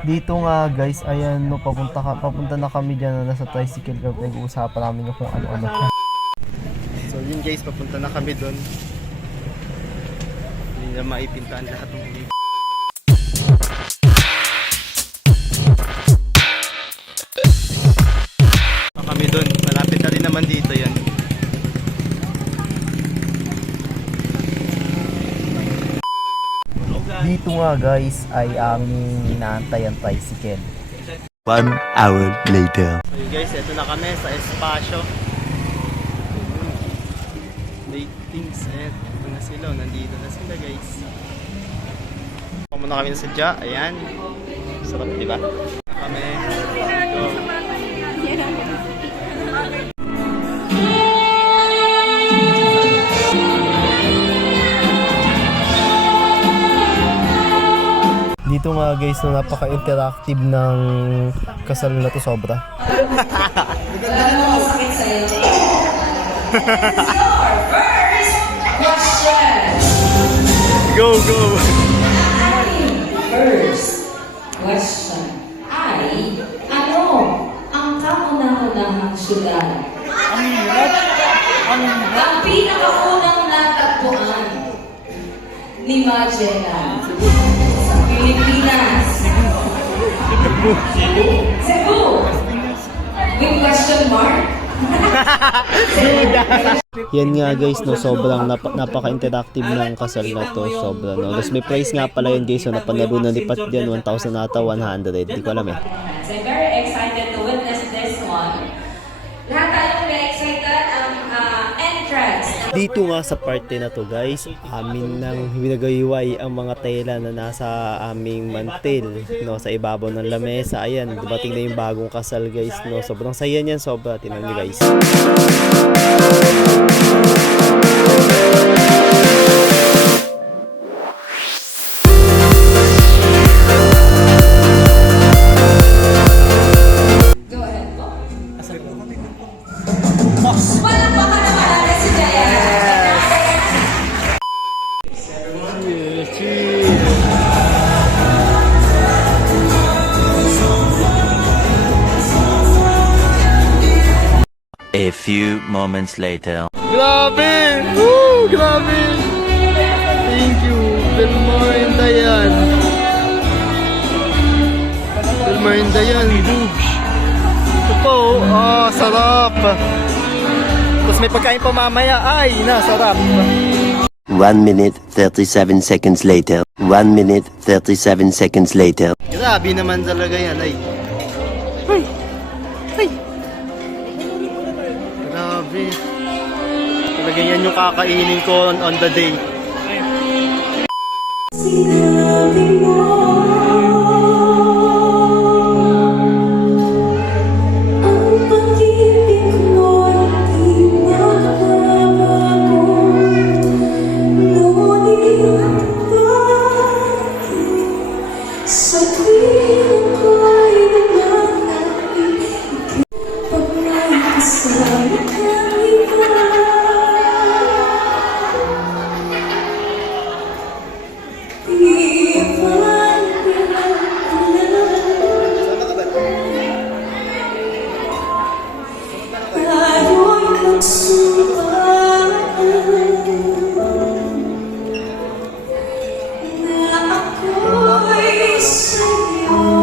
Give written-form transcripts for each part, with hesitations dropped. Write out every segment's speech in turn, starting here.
Dito nga guys, ayan no, papunta na kami diyan na nasa tricycle club. Nag-uusapan namin yung kung ano-ano. So yun guys, papunta na kami doon. Hindi na maipintahan lahat ng mga kami doon, malapit na rin naman dito yan. Dito nga guys ay aming inaantay ang tricycle. 1 hour later. So guys, eto na kami sa espasyo. Datings, eto na sila, nandito na sila guys. Pumunta kami na sadya, ayan. Sarap diba? Kami. Go. Dito nga guys, na napaka-interactive ng kasal na to, sobra. Go, go! First question ay, ano ang kauna-unahang syudad? Ang pinakaunang natagpuan ni Magellan sa Pilipinas. Cebu. With question mark? Yan nga guys, no, sobrang napaka-interactive ng kasal na to, sobra no. Tapos may price nga pala yun guys, so napanalo na ni Pat dyan, 1,000 ata, 100, di ko alam eh. So I'm very excited to witness this one. Lahat tayo very excited ang entrance. Dito nga sa parte na to guys, amin nang winagayway ang mga tela na nasa aming mantel, no, sa ibabaw ng lamesa. Ayan, dumating na yung bagong kasal guys, no. Sobrang saya niyan, sobra. Tingnan niyo guys. Go ahead po. Walang baka na marami si Jaya. A few moments later. Grabe! Woo! Grabe! Thank you! Delmarinda yan! Delmarinda yan! Boobs! Ito po! Ah, sarap! Tapos may pagkain pa mamaya. Ay, sarap! 1 minute 37 seconds later. 1 minute 37 seconds later. Grabe naman talaga yan. Ay! Ay! Ay! Grabe! Talaga yan yung kakainin ko on the day. Sinabi mo ang pag-ibig mo'y di magbabago. Ngunit bakit sa tuwing ako'y lumalaki, pag may kasama kang iba, di ba nila tayo'y nagsumpaan na ako'y sa'yo.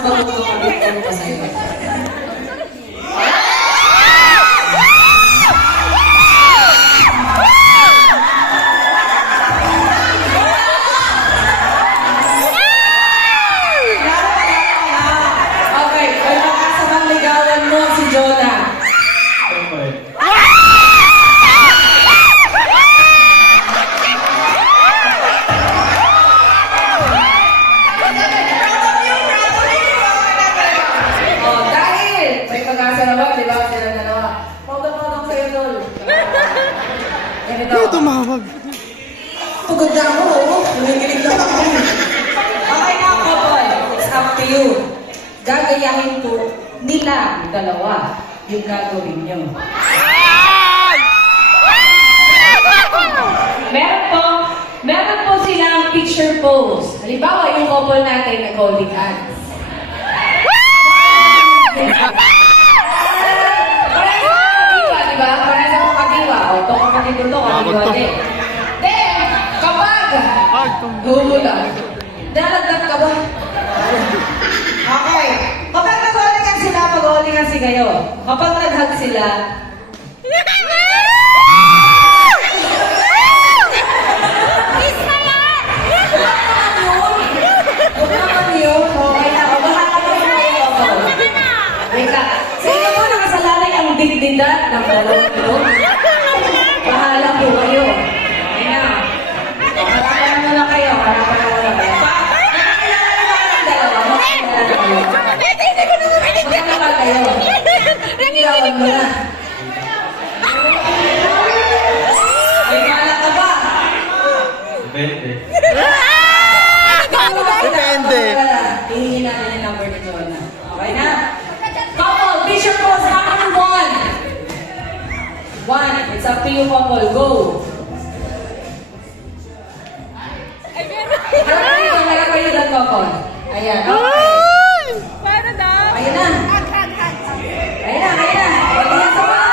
sumagot ko kami kung pa sa'yo. Okay, may makasamang ligawan mo si Jonah. Oh, dahil may pag-asa naman, di ba? Sila dalawa. Pagod-pagod sa'yo, Tol. Ganito. Tumawag. Pagod na ako, oh. Nangigilig na ako. Okay na, couple. It's up to you. Gagayahin po nila yung dalawa yung gagawin nyo. Meron po silang picture pose. Halimbawa, yung couple natin nag-holding hands. Parang sa kadiwa, di ba? Parang sa kadiwa. O, ito kapatid ko ito, kadiwa din. Then, kapag gumula, dalagdag ka ba? Okay. Kapag nag-holdingan sila, mag-holdingan si kayo. Kapag nag-hug sila, huwag naman yun. Okay na. O, bahala ka rin kayo. Wait lang. Sa inyo po nakasalalay ang dignidad ng dalawang ito. Bahala po kayo. Okay na. Harapan mo na kayo. Harapan mo na kayo. Nakakilala na kayo ng dalawa. Makakilala na kayo. Makakilala kayo. Nagkilawan mo na. May kala ka ba? Depende. Tingin natin yung number ni Jonah. Okay na? Couple, picture pose number 1. 1. It's up to you, couple. Go. Wala kayo dyan, couple. Ayan. Okay. Ayan na. Ayan na, ayan na. Pagkakas sa mga.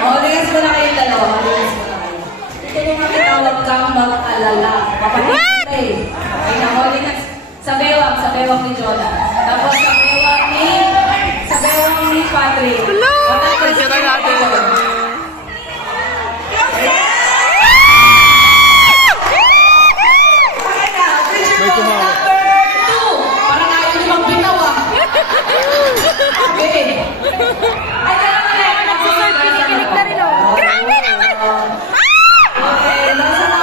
Audience mo na kayong dalawa. Audience mo na kayo. Ito yung matawag kang mag-alala. Kapatid ka eh. Okay na, audience. Sa bewang ni Jonah. Tapos sa bewang ni Patrick. Patay ka natin. Okay na, picture pose number 2. Parang ayaw niyo magbitaw ah. Okay. Ay, kailangan na yun. Kinikilig na rin o. Grabe naman! Okay, nasa na.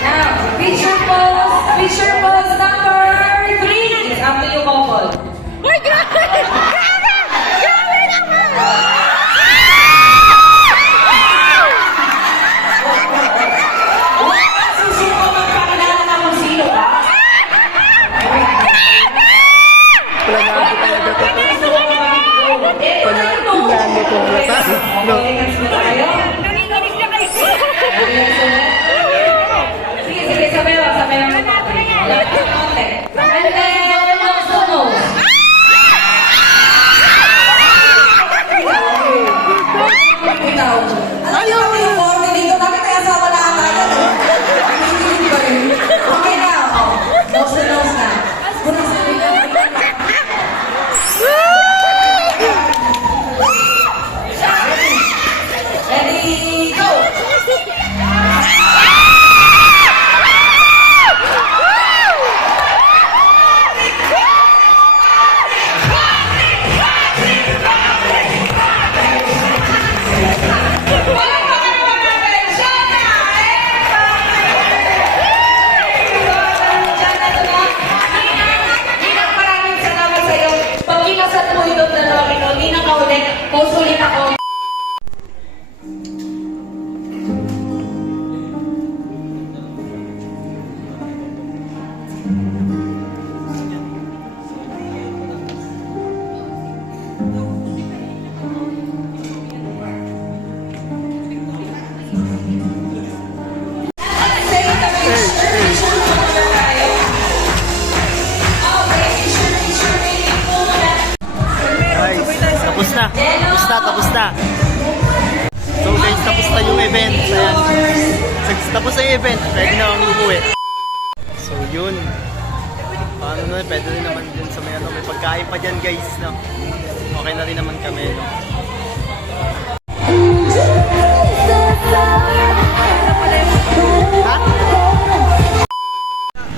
Now, picture pose number 3. It's up to you, couple. Uy, grabe! Grabe! Grabe naman! Susuko magpakilala na kung sino ka. Planado talaga to. Planado ko lakas. No. Nanginginig na kayo! Sige, sabayan mo. And then, nose to nose. tapos na yung event. Pwede na akong umuwi. So yun. Paano na, pwede rin naman dyan sa may ano, may pagkain pa dyan guys, no? Okay na rin naman kami, no?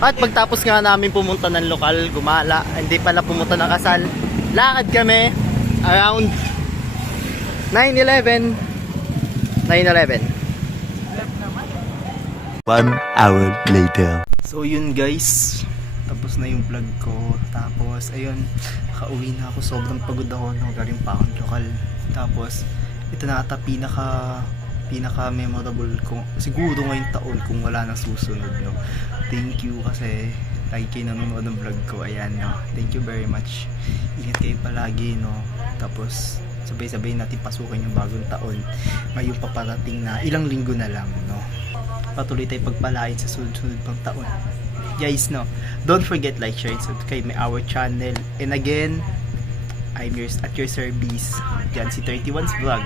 At pagtapos nga namin pumunta ng lokal, gumala, hindi pala pumunta ng kasal, lakad kami around 9-11. 1 hour later. So yun guys, tapos na yung vlog ko. Tapos ayun, nakauwi na ako. Sobrang pagod ako, no? Galing pa akong lokal. Tapos ito na ata pinaka memorable ko siguro ngayong taon kung wala nang susunod, no? Thank you kasi lagi kayo nanonood ng vlog ko. Ayan, no? Thank you very much. Ingat kayo palagi, no? Tapos sabay-sabay natin pasukin yung bagong taon. Ngayong paparating na ilang linggo na lang, no? Patuloy tayo pagpalain sa sunod-sunod pang taon. Guys, no? Don't forget like, share, and subscribe my our channel. And again, I'm at your service. Diyan si 31's Vlog.